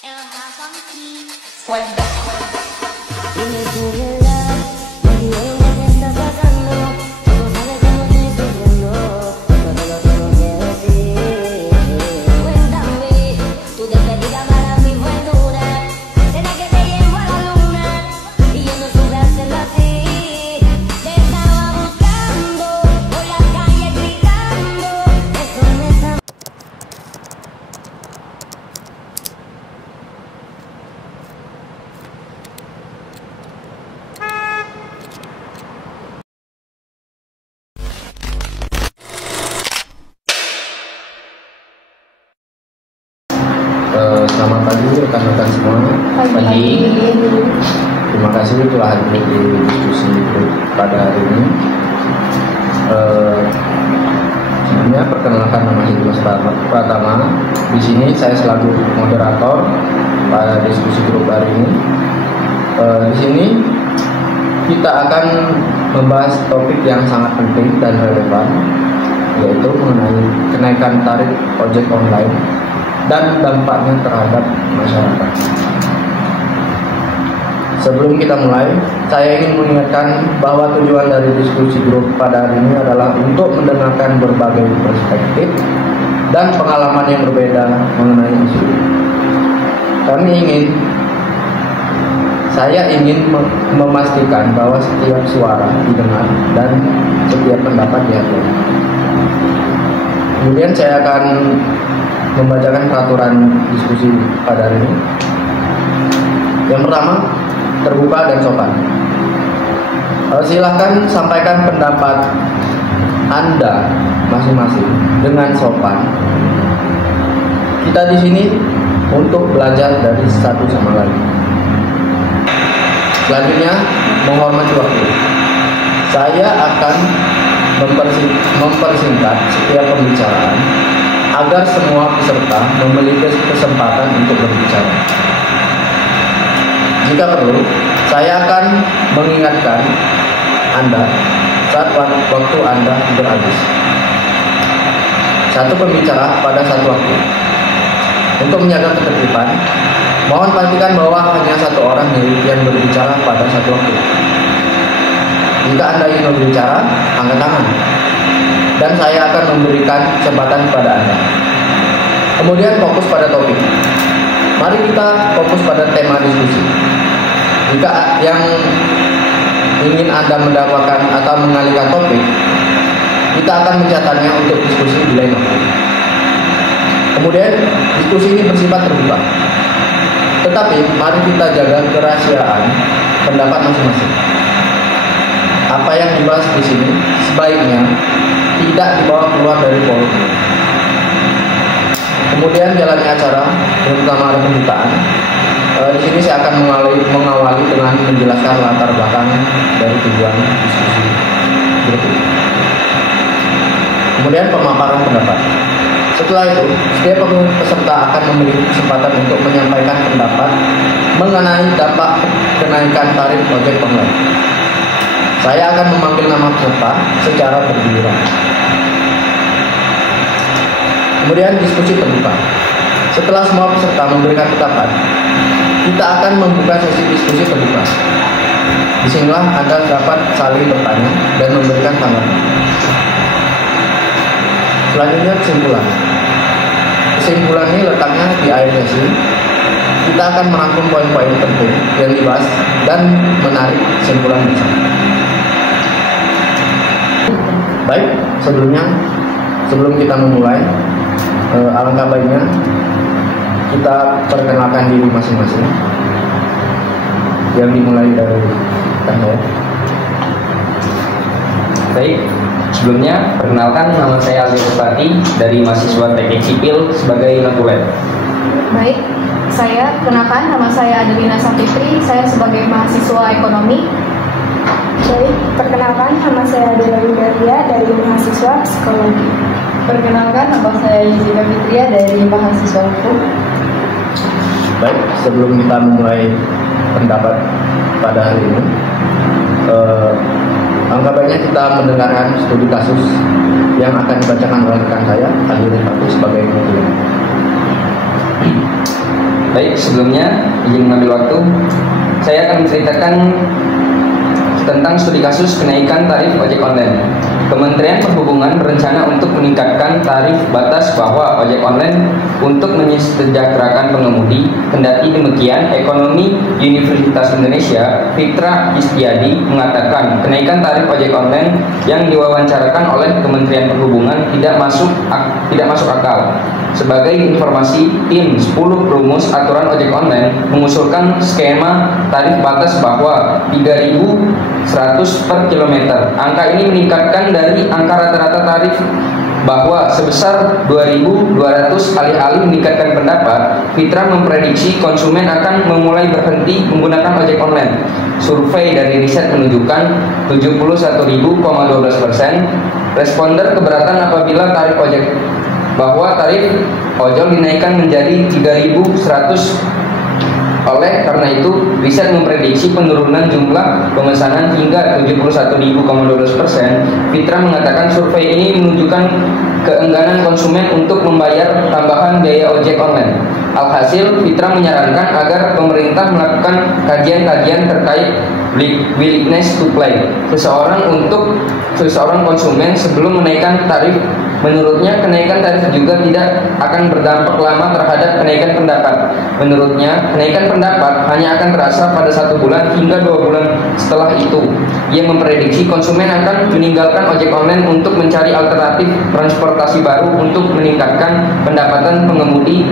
Dime tu verdad, me diré lo que estás pasando. Tú no sabes cómo estoy sufriendo, pero te lo tengo que decir. Cuéntame, tu despedida para mí fue dura. ¿Será que te llevo a la luna? Y yo no supe hacerlo así. Te estaba buscando por las calles gritando. Eso me está... Selamat pagi rekan-rekan semua. Pagi. Terima kasih telah hadir di diskusi pada hari ini. Sebelumnya perkenalkan, nama saya Dimas Pratama. Di sini saya selaku moderator pada diskusi grup hari ini. Di sini kita akan membahas topik yang sangat penting dan relevan, yaitu mengenai kenaikan tarif ojek online dan dampaknya terhadap masyarakat. Sebelum kita mulai, saya ingin mengingatkan bahwa tujuan dari diskusi grup pada hari ini adalah untuk mendengarkan berbagai perspektif dan pengalaman yang berbeda mengenai isu. Saya ingin memastikan bahwa setiap suara didengar dan setiap pendapat dihargai. Kemudian saya akan membacakan peraturan diskusi pada hari ini. Yang pertama, terbuka dan sopan. Silahkan sampaikan pendapat Anda masing-masing dengan sopan. Kita di sini untuk belajar dari satu sama lain. Selanjutnya, menghormati waktu. Saya akan mempersingkat setiap pembicaraan agar semua peserta memiliki kesempatan untuk berbicara. Jika perlu, saya akan mengingatkan Anda saat waktu Anda berhabis. Satu pembicara pada satu waktu. Untuk menjaga ketertiban, mohon pastikan bahwa hanya satu orang yang berbicara pada satu waktu. Jika Anda ingin berbicara, angkat tangan, dan saya akan memberikan kesempatan kepada Anda. Kemudian fokus pada topik. Mari kita fokus pada tema diskusi. Jika yang ingin Anda mendakwakan atau mengalihkan topik, kita akan mencatatnya untuk diskusi di lain waktu. Kemudian diskusi ini bersifat terbuka. Tetapi mari kita jaga kerahasiaan pendapat masing-masing. Apa yang dibahas di sini sebaiknya tidak dibawa keluar dari forum. Kemudian jalannya acara, terutama ada pembukaan. Di sini saya akan mengawali dengan menjelaskan latar belakang dari tujuan diskusi grup ini. Kemudian pemaparan pendapat. Setelah itu, setiap peserta akan memiliki kesempatan untuk menyampaikan pendapat mengenai dampak kenaikan tarif ojek online. Saya akan memanggil nama peserta secara bergiliran. Kemudian diskusi terbuka. Setelah semua peserta memberikan pendapat, kita akan membuka sesi diskusi terbuka. Disinilah Anda dapat saling bertanya dan memberikan tanggapan. Selanjutnya kesimpulan. Kesimpulan ini letaknya di akhir sesi. Kita akan merangkum poin-poin penting yang dibahas dan menarik kesimpulan bersama. Baik, sebelum kita memulai, alangkah baiknya kita perkenalkan diri masing-masing. Yang dimulai dari Anda. Baik, sebelumnya perkenalkan, nama saya Aldi Bupati dari mahasiswa Teknik Sipil sebagai notulen. Baik, saya kenalkan, nama saya Adelina Sapitri, saya sebagai mahasiswa ekonomi. Baik, perkenalkan, nama saya Adela Windaria dari mahasiswa psikologi. Perkenalkan, nama saya Yusika Fitria dari mahasiswa hukum. Baik, sebelum kita memulai pendapat pada hari ini, alangkah baiknya kita mendengarkan studi kasus yang akan dibacakan oleh rekan saya, Adi Rifati, sebagai notulen. Baik, sebelumnya izin mengambil waktu. Saya akan menceritakan tentang studi kasus kenaikan tarif ojek online. Kementerian Perhubungan berencana untuk meningkatkan tarif batas bawah ojek online untuk menyejahterakan pengemudi. Kendati demikian, Ekonomi Universitas Indonesia, Fitra Istiadi, mengatakan kenaikan tarif ojek online yang diwawancarakan oleh Kementerian Perhubungan tidak masuk akal. Sebagai informasi, tim 10 rumus aturan ojek online mengusulkan skema tarif batas bawah 3.100 per kilometer. Angka ini meningkatkan dari angka rata-rata tarif bahwa sebesar 2.200. Alih-alih meningkatkan pendapat, Fitra memprediksi konsumen akan memulai berhenti menggunakan ojek online. Survei dari riset menunjukkan 71.012% responder keberatan apabila tarif ojol dinaikkan menjadi 3.100. Oleh karena itu, riset memprediksi penurunan jumlah pemesanan hingga 71.012%. Fitra mengatakan survei ini menunjukkan keengganan konsumen untuk membayar tambahan biaya ojek online. Alhasil, Fitra menyarankan agar pemerintah melakukan kajian-kajian terkait willingness to pay seseorang konsumen sebelum menaikkan tarif. Menurutnya, kenaikan tarif juga tidak akan berdampak lama terhadap kenaikan pendapat. Menurutnya, kenaikan pendapat hanya akan terasa pada 1 bulan hingga 2 bulan setelah itu. Ia memprediksi konsumen akan meninggalkan ojek online untuk mencari alternatif transportasi baru untuk meningkatkan pendapatan pengemudi,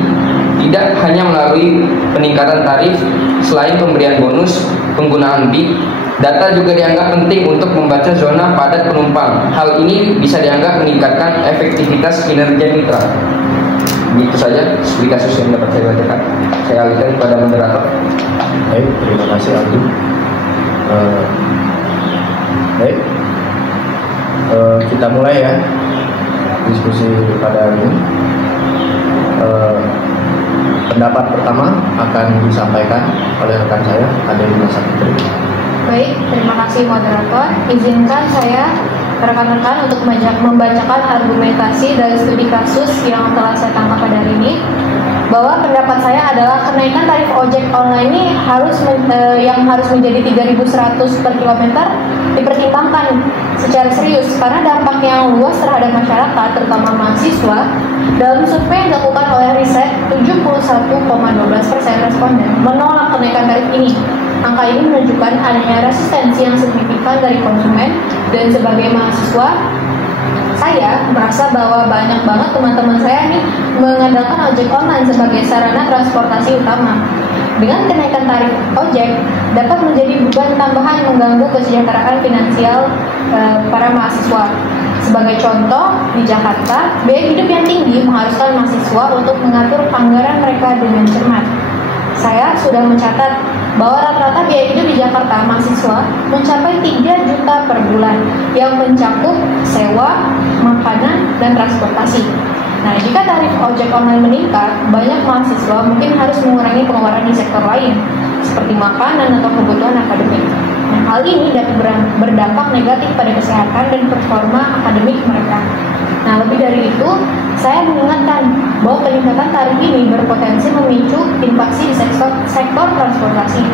tidak hanya melalui peningkatan tarif. Selain pemberian bonus penggunaan BIK, data juga dianggap penting untuk membaca zona padat penumpang. Hal ini bisa dianggap meningkatkan efektivitas kinerja mitra. Itu saja studi kasus yang dapat saya bacakan. Saya alihkan kepada moderator. Baik, terima kasih Aldi. Kita mulai ya diskusi pada hari ini. Pendapat pertama akan disampaikan oleh rekan saya, Adelina Sapitri. Baik, terima kasih moderator. Izinkan saya rekan-rekan untuk membacakan argumentasi dari studi kasus yang telah saya tangkap pada hari ini, bahwa pendapat saya adalah kenaikan tarif ojek online ini harus menjadi 3.100 per kilometer dipertimbangkan secara serius karena dampak yang luas terhadap masyarakat, terutama mahasiswa. Dalam survei yang dilakukan oleh riset, 71,12% responden menolak kenaikan tarif ini. Angka ini menunjukkan adanya resistensi yang signifikan dari konsumen, dan sebagai mahasiswa, saya merasa bahwa banyak banget teman-teman saya ini mengandalkan ojek online sebagai sarana transportasi utama. Dengan kenaikan tarif ojek dapat menjadi beban tambahan mengganggu kesejahteraan finansial para mahasiswa. Sebagai contoh, di Jakarta, biaya hidup yang tinggi mengharuskan mahasiswa untuk mengatur anggaran mereka dengan cermat. Saya sudah mencatat bahwa rata-rata biaya hidup di Jakarta mahasiswa mencapai 3 juta per bulan yang mencakup sewa, makanan, dan transportasi. Nah, jika tarif ojek online meningkat, banyak mahasiswa mungkin harus mengurangi pengeluaran di sektor lain, seperti makanan atau kebutuhan akademik. Nah, hal ini dapat berdampak negatif pada kesehatan dan performa akademik mereka. Nah, lebih dari itu, saya mengingatkan bahwa peningkatan tarif ini berpotensi memicu inflasi di sektor transportasi.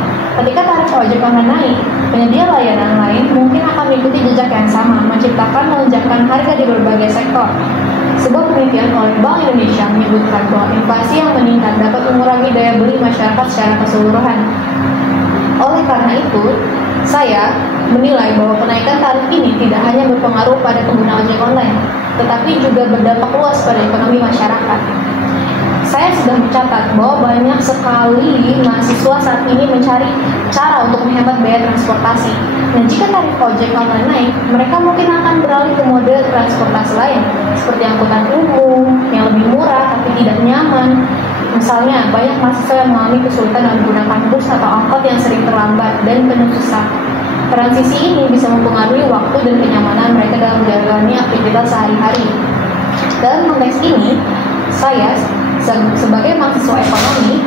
Ketika tarif ojek online naik, penyedia layanan lain mungkin akan mengikuti jejak yang sama, menciptakan lonjakan harga di berbagai sektor. Sebuah penelitian oleh Bank Indonesia menyebutkan bahwa inflasi yang meningkat dapat mengurangi daya beli masyarakat secara keseluruhan. Oleh karena itu, saya menilai bahwa kenaikan tarif ini tidak hanya berpengaruh pada pengguna ojek online, tetapi juga berdampak luas pada ekonomi masyarakat. Saya sudah mencatat bahwa banyak sekali mahasiswa saat ini mencari cara untuk menghemat biaya transportasi. Nah, jika tarif ojek online naik, mereka mungkin akan beralih ke mode transportasi lain, seperti angkutan umum yang lebih murah tapi tidak nyaman. Misalnya, banyak mahasiswa yang mengalami kesulitan menggunakan bus atau angkot yang sering terlambat dan penuh sesak. Transisi ini bisa mempengaruhi waktu dan kenyamanan mereka dalam menjalani aktivitas sehari-hari. Dalam konteks ini, saya sebagai mahasiswa ekonomi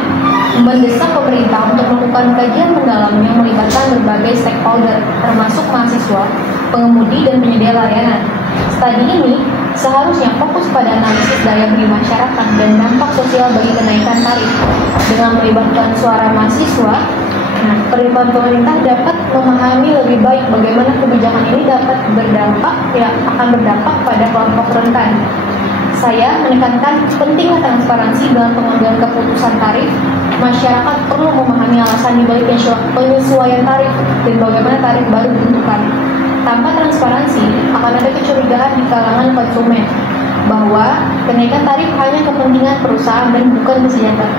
mendesak pemerintah untuk melakukan kajian mendalam yang melibatkan berbagai stakeholder, termasuk mahasiswa, pengemudi, dan penyedia layanan. Studi ini seharusnya fokus pada analisis daya beli masyarakat dan dampak sosial bagi kenaikan tarif. Dengan melibatkan suara mahasiswa, pemerintah dapat memahami lebih baik bagaimana kebijakan ini dapat akan berdampak pada kelompok rentan. Saya menekankan pentingnya transparansi dalam pengambilan keputusan tarif. Masyarakat perlu memahami alasan dibalik penyesuaian tarif dan bagaimana tarif baru ditentukan. Tanpa transparansi, akan ada kecurigaan di kalangan konsumen bahwa kenaikan tarif hanya kepentingan perusahaan dan bukan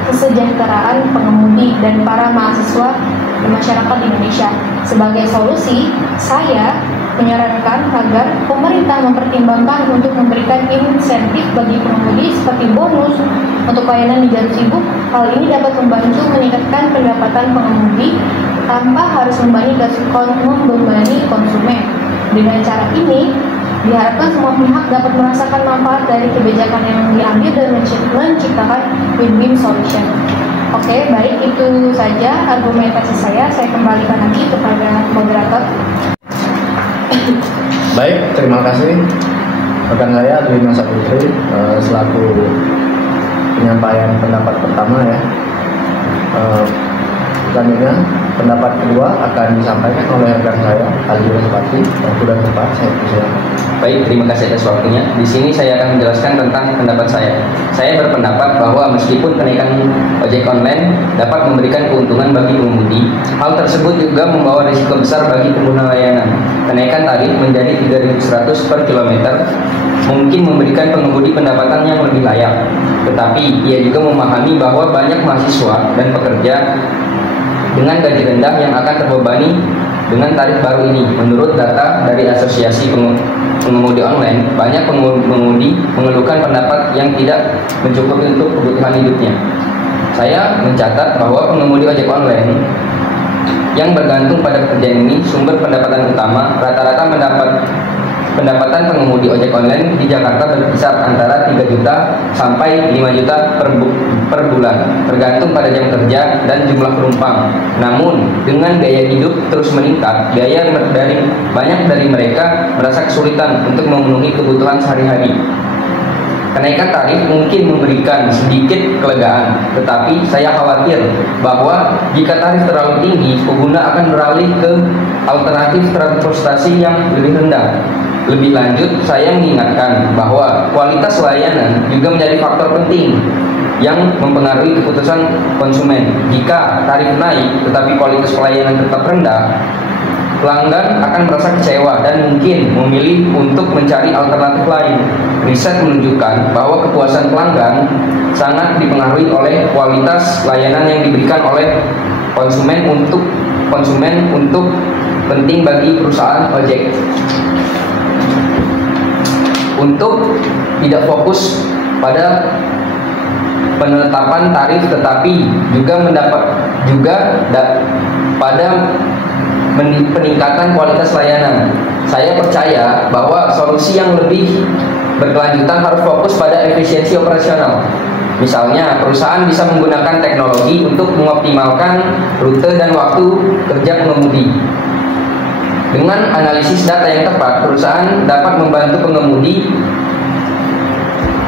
kesejahteraan pengemudi dan para mahasiswa dan masyarakat Indonesia. Sebagai solusi, saya menyarankan agar pemerintah mempertimbangkan untuk memberikan insentif bagi pengemudi seperti bonus untuk layanan di jalur sibuk. Hal ini dapat membantu meningkatkan pendapatan pengemudi tanpa harus membebani konsumen. Dengan cara ini, diharapkan semua pihak dapat merasakan manfaat dari kebijakan yang diambil dan menciptakan win-win solution. Oke, baik, itu saja argumentasi saya. Saya kembalikan lagi kepada moderator. Baik, terima kasih rekan saya Dwi Saputri selaku penyampaian pendapat pertama ya. Selanjutnya pendapat kedua akan disampaikan oleh rekan saya Aldi Sepati. Waktu dan tempat saya persilakan. Baik, terima kasih atas waktunya. Di sini saya akan menjelaskan tentang pendapat saya. Saya berpendapat bahwa meskipun kenaikan ojek online dapat memberikan keuntungan bagi pengemudi, hal tersebut juga membawa risiko besar bagi pengguna layanan. Kenaikan tarif menjadi 3.100 per kilometer mungkin memberikan pengemudi pendapatan yang lebih layak. Tetapi ia juga memahami bahwa banyak mahasiswa dan pekerja dengan gaji rendah yang akan terbebani dengan tarif baru ini. Menurut data dari Asosiasi Pengemudi Online, banyak pengemudi mengeluhkan pendapat yang tidak mencukupi untuk kebutuhan hidupnya. Saya mencatat bahwa pengemudi ojek online yang bergantung pada pekerjaan ini sumber pendapatan utama. Rata-rata pendapatan pengemudi ojek online di Jakarta berkisar antara 3 juta sampai 5 juta per bulan, tergantung pada jam kerja dan jumlah penumpang. Namun, dengan gaya hidup terus meningkat, banyak dari mereka merasa kesulitan untuk memenuhi kebutuhan sehari-hari. Kenaikan tarif mungkin memberikan sedikit kelegaan, tetapi saya khawatir bahwa jika tarif terlalu tinggi, pengguna akan beralih ke alternatif transportasi yang lebih rendah. Lebih lanjut, saya mengingatkan bahwa kualitas layanan juga menjadi faktor penting yang mempengaruhi keputusan konsumen. Jika tarif naik tetapi kualitas pelayanan tetap rendah, pelanggan akan merasa kecewa dan mungkin memilih untuk mencari alternatif lain. Riset menunjukkan bahwa kepuasan pelanggan sangat dipengaruhi oleh kualitas layanan yang diberikan oleh konsumen untuk penting bagi perusahaan ojek. Untuk tidak fokus pada penetapan tarif, tetapi juga pada peningkatan kualitas layanan. Saya percaya bahwa solusi yang lebih berkelanjutan harus fokus pada efisiensi operasional. Misalnya, perusahaan bisa menggunakan teknologi untuk mengoptimalkan rute dan waktu kerja pengemudi. Dengan analisis data yang tepat, perusahaan dapat membantu pengemudi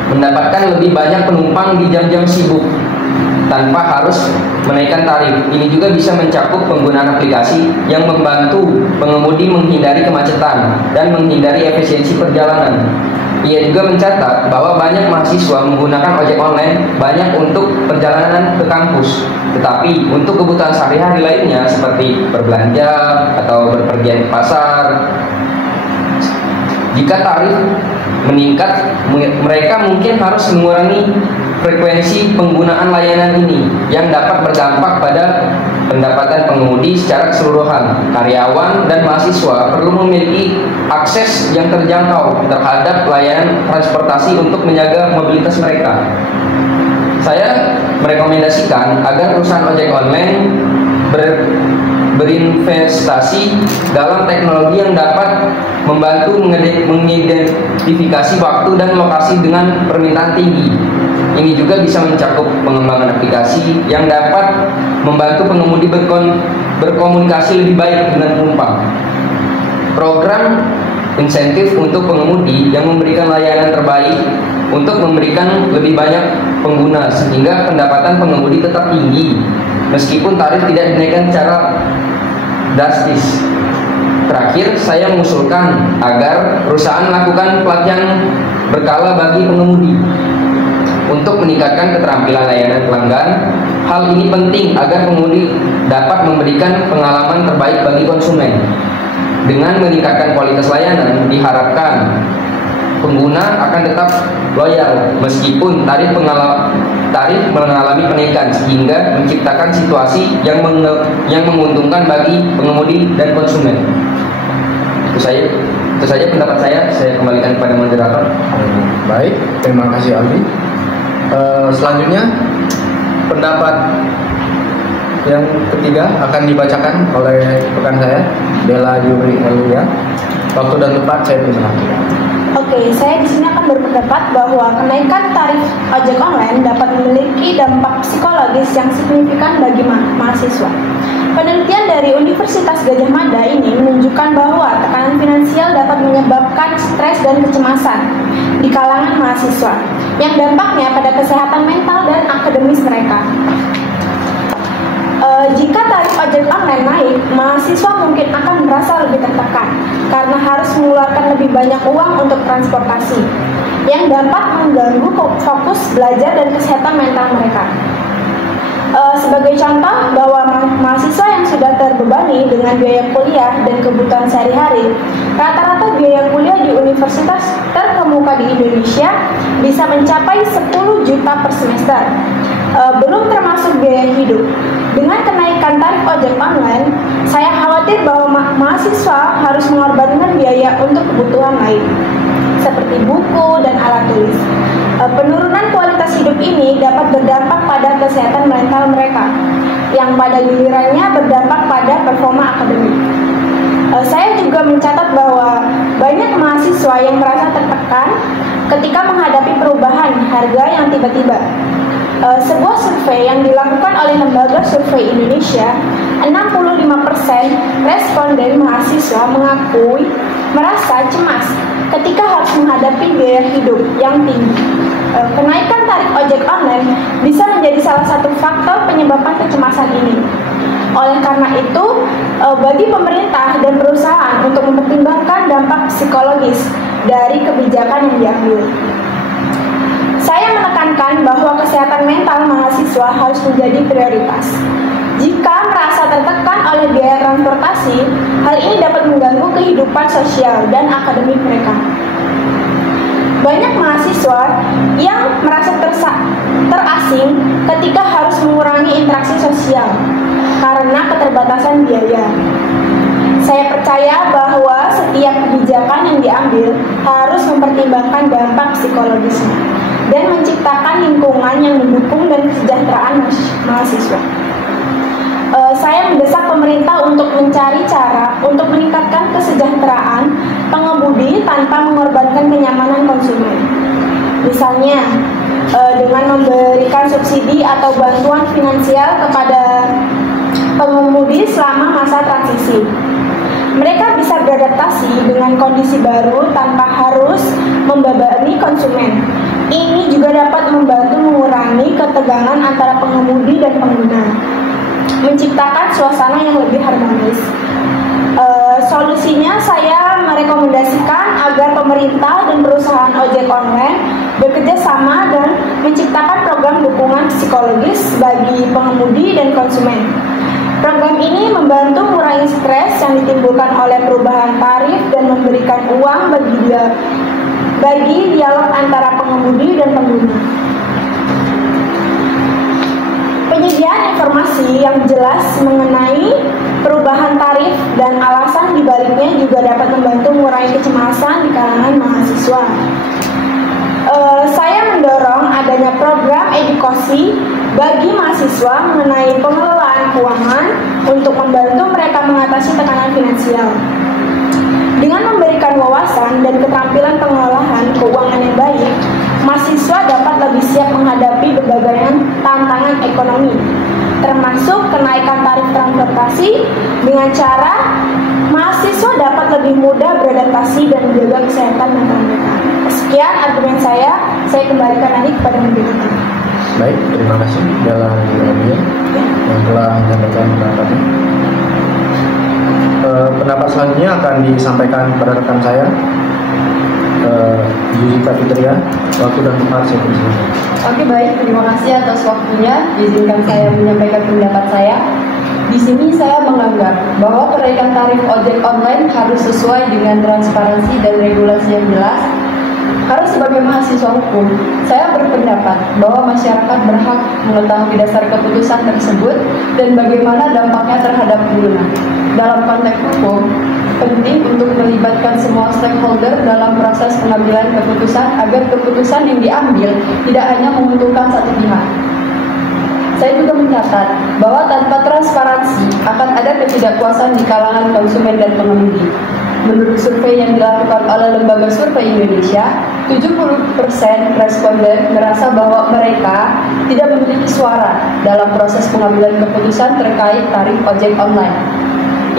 mendapatkan lebih banyak penumpang di jam-jam sibuk tanpa harus menaikkan tarif. Ini juga bisa mencakup penggunaan aplikasi yang membantu pengemudi menghindari kemacetan dan menghindari efisiensi perjalanan. Ia juga mencatat bahwa banyak mahasiswa menggunakan ojek online banyak untuk perjalanan ke kampus, tetapi untuk kebutuhan sehari-hari lainnya seperti berbelanja atau berpergian ke pasar, jika tarif meningkat, mereka mungkin harus mengurangi frekuensi penggunaan layanan ini yang dapat berdampak pada pendapatan pengemudi secara keseluruhan. Karyawan dan mahasiswa perlu memiliki akses yang terjangkau terhadap layanan transportasi untuk menjaga mobilitas mereka. Saya merekomendasikan agar perusahaan ojek online berinvestasi dalam teknologi yang dapat membantu mengidentifikasi waktu dan lokasi dengan permintaan tinggi. Ini juga bisa mencakup pengembangan aplikasi yang dapat membantu pengemudi berkomunikasi lebih baik dengan penumpang. Program insentif untuk pengemudi yang memberikan layanan terbaik untuk memberikan lebih banyak pengguna sehingga pendapatan pengemudi tetap tinggi meskipun tarif tidak dinaikkan secara drastis. Terakhir, saya mengusulkan agar perusahaan melakukan pelatihan berkala bagi pengemudi untuk meningkatkan keterampilan layanan pelanggan. Hal ini penting agar pengemudi dapat memberikan pengalaman terbaik bagi konsumen. Dengan meningkatkan kualitas layanan, diharapkan pengguna akan tetap loyal meskipun tarif mengalami kenaikan sehingga menciptakan situasi yang menguntungkan bagi pengemudi dan konsumen. Itu saja pendapat saya kembalikan kepada moderator. Baik, terima kasih Aldi. Selanjutnya pendapat yang ketiga akan dibacakan oleh rekan saya, Della Yuri Elia. Waktu dan tempat saya persilakan. Oke, saya di sini akan berpendapat bahwa kenaikan tarif ojek online dapat memiliki dampak psikologis yang signifikan bagi mahasiswa. Penelitian dari Universitas Gadjah Mada ini menunjukkan bahwa tekanan finansial dapat menyebabkan stres dan kecemasan di kalangan mahasiswa, yang dampaknya pada kesehatan mental dan akademis mereka. Jika tarif ojek online naik, mahasiswa mungkin akan merasa lebih tertekan karena harus mengeluarkan lebih banyak uang untuk transportasi, yang dapat mengganggu fokus belajar dan kesehatan mental mereka. Sebagai contoh bahwa mahasiswa yang sudah terbebani dengan biaya kuliah dan kebutuhan sehari-hari, rata-rata biaya kuliah di universitas terkemuka di Indonesia bisa mencapai 10 juta per semester. Belum termasuk biaya hidup. Dengan kenaikan tarif ojek online, saya khawatir bahwa mahasiswa harus mengorbankan biaya untuk kebutuhan lain, seperti buku dan alat tulis. Penurunan kualitas hidup ini dapat berdampak pada kesehatan mental mereka, yang pada gilirannya berdampak pada performa akademik. Saya juga mencatat bahwa banyak mahasiswa yang merasa tertekan ketika menghadapi perubahan harga yang tiba-tiba. Sebuah survei yang dilakukan oleh Lembaga Survei Indonesia, 65% responden mahasiswa mengakui merasa cemas ketika harus menghadapi biaya hidup yang tinggi. Kenaikan tarif ojek online bisa menjadi salah satu faktor penyebabkan kecemasan ini. Oleh karena itu, bagi pemerintah dan perusahaan untuk mempertimbangkan dampak psikologis dari kebijakan yang diambil. Saya menekankan bahwa kesehatan mental mahasiswa harus menjadi prioritas. Jika merasa tertekan oleh biaya transportasi, hal ini dapat mengganggu kehidupan sosial dan akademik mereka. Banyak mahasiswa yang merasa terasing ketika harus mengurangi interaksi sosial karena keterbatasan biaya. Saya percaya bahwa setiap kebijakan yang diambil harus mempertimbangkan dampak psikologisnya dan menciptakan lingkungan yang mendukung dan kesejahteraan mahasiswa. Saya mendesak pemerintah untuk mencari cara untuk meningkatkan kesejahteraan pengemudi tanpa mengorbankan kenyamanan konsumen. Misalnya, dengan memberikan subsidi atau bantuan finansial kepada pengemudi selama masa transisi. Mereka bisa beradaptasi dengan kondisi baru tanpa harus membebani konsumen. Ini juga dapat membantu mengurangi ketegangan antara pengemudi dan pengguna, menciptakan suasana yang lebih harmonis. Solusinya saya merekomendasikan agar pemerintah dan perusahaan ojek online bekerja sama dan menciptakan program dukungan psikologis bagi pengemudi dan konsumen. Program ini membantu mengurangi stres yang ditimbulkan oleh perubahan tarif dan memberikan uang bagi dialog antara pengemudi dan pengguna. Penyediaan informasi yang jelas mengenai perubahan tarif dan alasan dibaliknya juga dapat membantu mengurangi kecemasan di kalangan mahasiswa. Saya mendorong adanya program edukasi bagi mahasiswa mengenai pengelolaan keuangan untuk membantu mereka mengatasi tekanan finansial. Dengan memberikan wawasan dan keterampilan pengelolaan keuangan yang baik, mahasiswa dapat lebih siap menghadapi berbagai tantangan ekonomi. termasuk kenaikan tarif transportasi dengan cara mahasiswa dapat lebih mudah beradaptasi dan menjaga kesehatan mental mereka. Sekian argumen saya kembalikan lagi kepada Menteri. Baik, terima kasih Bella Julia yang telah menyampaikan pendapatnya. Pendapat selanjutnya akan disampaikan kepada rekan saya, Yusita Fitria. Waktu dan tempat saya persilakan. Oke, baik, terima kasih atas waktunya. Izinkan saya menyampaikan pendapat saya. Di sini saya menganggap bahwa kenaikan tarif ojek online harus sesuai dengan transparansi dan regulasi yang jelas. Karena sebagai mahasiswa hukum, saya berpendapat bahwa masyarakat berhak mengetahui dasar keputusan tersebut dan bagaimana dampaknya terhadap pengguna. Dalam konteks hukum, penting untuk melibatkan semua stakeholder dalam proses pengambilan keputusan agar keputusan yang diambil tidak hanya menguntungkan satu pihak. Saya juga mencatat bahwa tanpa transparansi akan ada ketidakpuasan di kalangan konsumen dan pengemudi. Menurut survei yang dilakukan oleh Lembaga Survei Indonesia, 70% responden merasa bahwa mereka tidak memiliki suara dalam proses pengambilan keputusan terkait tarif ojek online.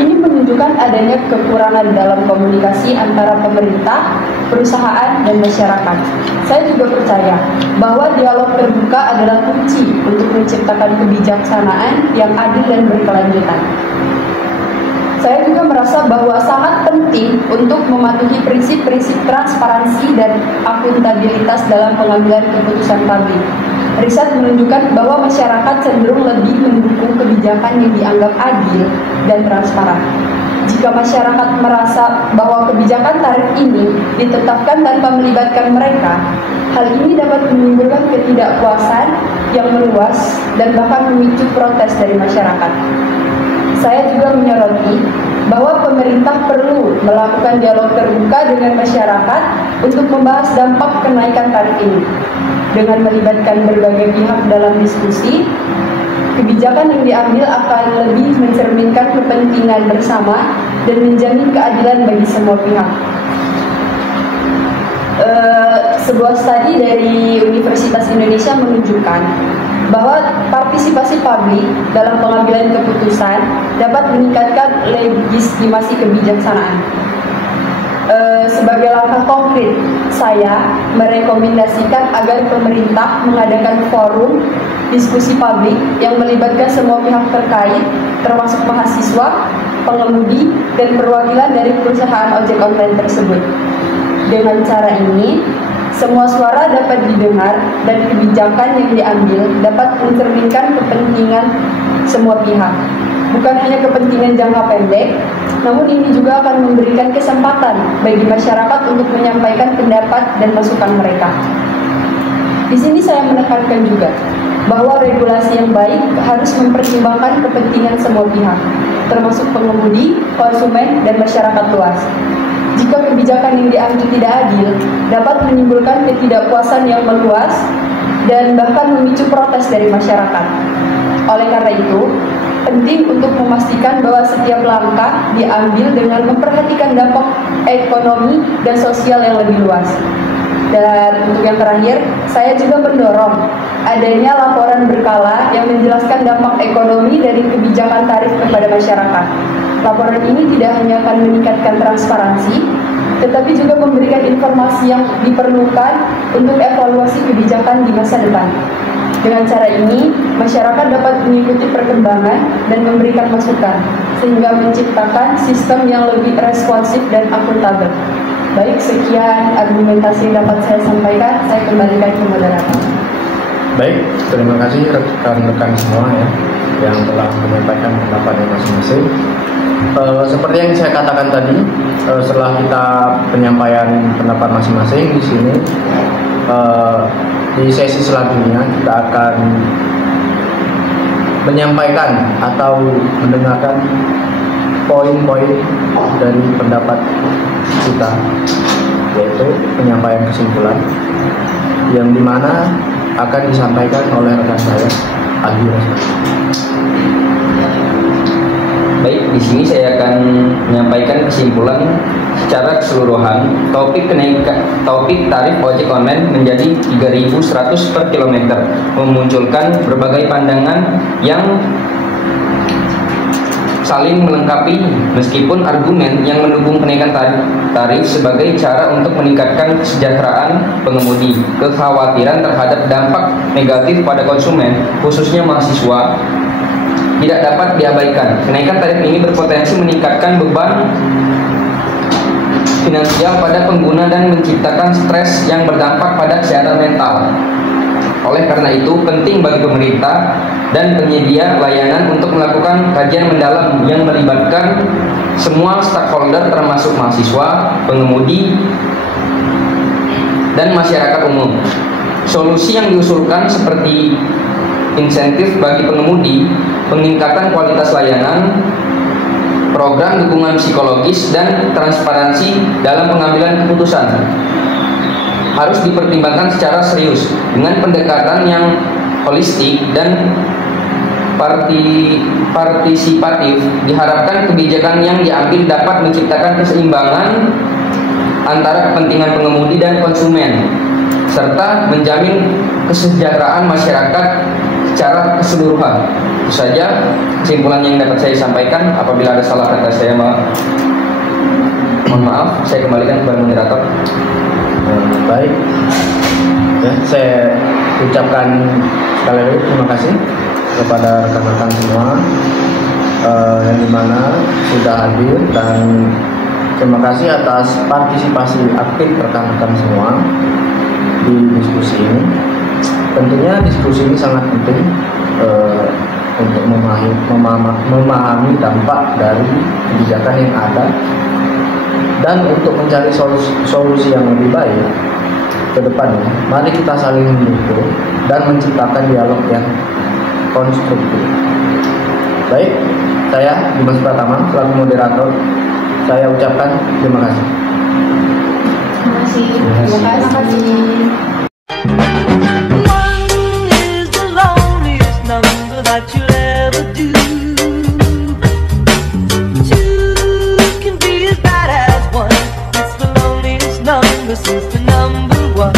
Ini menunjukkan adanya kekurangan dalam komunikasi antara pemerintah, perusahaan, dan masyarakat. Saya juga percaya bahwa dialog terbuka adalah kunci untuk menciptakan kebijaksanaan yang adil dan berkelanjutan. Saya juga merasa bahwa sangat penting untuk mematuhi prinsip-prinsip transparansi dan akuntabilitas dalam pengambilan keputusan publik. Riset menunjukkan bahwa masyarakat cenderung lebih mendukung kebijakan yang dianggap adil dan transparan. Jika masyarakat merasa bahwa kebijakan tarif ini ditetapkan tanpa melibatkan mereka, hal ini dapat menimbulkan ketidakpuasan yang meluas dan bahkan memicu protes dari masyarakat. Saya juga menyoroti bahwa pemerintah perlu melakukan dialog terbuka dengan masyarakat untuk membahas dampak kenaikan tarif ini. Dengan melibatkan berbagai pihak dalam diskusi, kebijakan yang diambil akan lebih mencerminkan kepentingan bersama dan menjamin keadilan bagi semua pihak. Sebuah studi dari Universitas Indonesia menunjukkan bahwa partisipasi publik dalam pengambilan keputusan dapat meningkatkan legitimasi kebijaksanaan. Sebagai langkah konkret, saya merekomendasikan agar pemerintah mengadakan forum diskusi publik yang melibatkan semua pihak terkait, termasuk mahasiswa, pengemudi, dan perwakilan dari perusahaan ojek online tersebut. Dengan cara ini, semua suara dapat didengar dan kebijakan yang diambil dapat mencerminkan kepentingan semua pihak. Bukan hanya kepentingan jangka pendek, namun ini juga akan memberikan kesempatan bagi masyarakat untuk menyampaikan pendapat dan masukan mereka. Di sini saya menekankan juga bahwa regulasi yang baik harus mempertimbangkan kepentingan semua pihak, termasuk pengemudi, konsumen, dan masyarakat luas. Jika kebijakan yang diambil tidak adil, dapat menimbulkan ketidakpuasan yang meluas dan bahkan memicu protes dari masyarakat. Oleh karena itu, penting untuk memastikan bahwa setiap langkah diambil dengan memperhatikan dampak ekonomi dan sosial yang lebih luas. Dan untuk yang terakhir, saya juga mendorong adanya laporan berkala yang menjelaskan dampak ekonomi dari kebijakan tarif kepada masyarakat. Laporan ini tidak hanya akan meningkatkan transparansi, tetapi juga memberikan informasi yang diperlukan untuk evaluasi kebijakan di masa depan. Dengan cara ini, masyarakat dapat mengikuti perkembangan dan memberikan masukan, sehingga menciptakan sistem yang lebih responsif dan akuntabel. Baik, sekian argumentasi yang dapat saya sampaikan. Saya kembalikan ke moderator. Baik, terima kasih rekan-rekan semua ya yang telah menyampaikan pendapatnya masing-masing. Seperti yang saya katakan tadi, setelah kita penyampaian pendapat masing-masing di sini, di sesi selanjutnya kita akan menyampaikan atau mendengarkan poin-poin dari pendapat kita, yaitu penyampaian kesimpulan yang dimana akan disampaikan oleh rekan saya Adi Rosman. Baik, di sini saya akan menyampaikan kesimpulan secara keseluruhan. Topik tarif ojek online menjadi 3.100 per kilometer, memunculkan berbagai pandangan yang saling melengkapi, meskipun argumen yang mendukung kenaikan tarif sebagai cara untuk meningkatkan kesejahteraan pengemudi, kekhawatiran terhadap dampak negatif pada konsumen, khususnya mahasiswa, tidak dapat diabaikan. Kenaikan tarif ini berpotensi meningkatkan beban finansial pada pengguna dan menciptakan stres yang berdampak pada kesehatan mental. Oleh karena itu, penting bagi pemerintah dan penyedia layanan untuk melakukan kajian mendalam yang melibatkan semua stakeholder termasuk mahasiswa, pengemudi, dan masyarakat umum. Solusi yang diusulkan seperti insentif bagi pengemudi, peningkatan kualitas layanan, program dukungan psikologis, dan transparansi dalam pengambilan keputusan harus dipertimbangkan secara serius dengan pendekatan yang holistik dan partisipatif. Diharapkan kebijakan yang diambil dapat menciptakan keseimbangan antara kepentingan pengemudi dan konsumen, serta menjamin kesejahteraan masyarakat secara keseluruhan. Itu saja kesimpulan yang dapat saya sampaikan. Apabila ada salah kata saya mohon maaf. Saya kembalikan kepada moderator. Baik, ya, saya ucapkan sekali lagi terima kasih kepada rekan-rekan semua yang dimana sudah hadir, dan terima kasih atas partisipasi aktif rekan-rekan semua di diskusi ini. Tentunya diskusi ini sangat penting untuk memahami dampak dari kebijakan yang ada, dan untuk mencari solusi yang lebih baik ke depannya. Mari kita saling mendukung dan menciptakan dialog yang konstruktif. Baik, saya Dimas Pratama selaku moderator, saya ucapkan terima kasih. Terima kasih. Terima kasih. One is the loneliest number that you'll ever do. Two can be as bad as one. It's the loneliest number since the number one.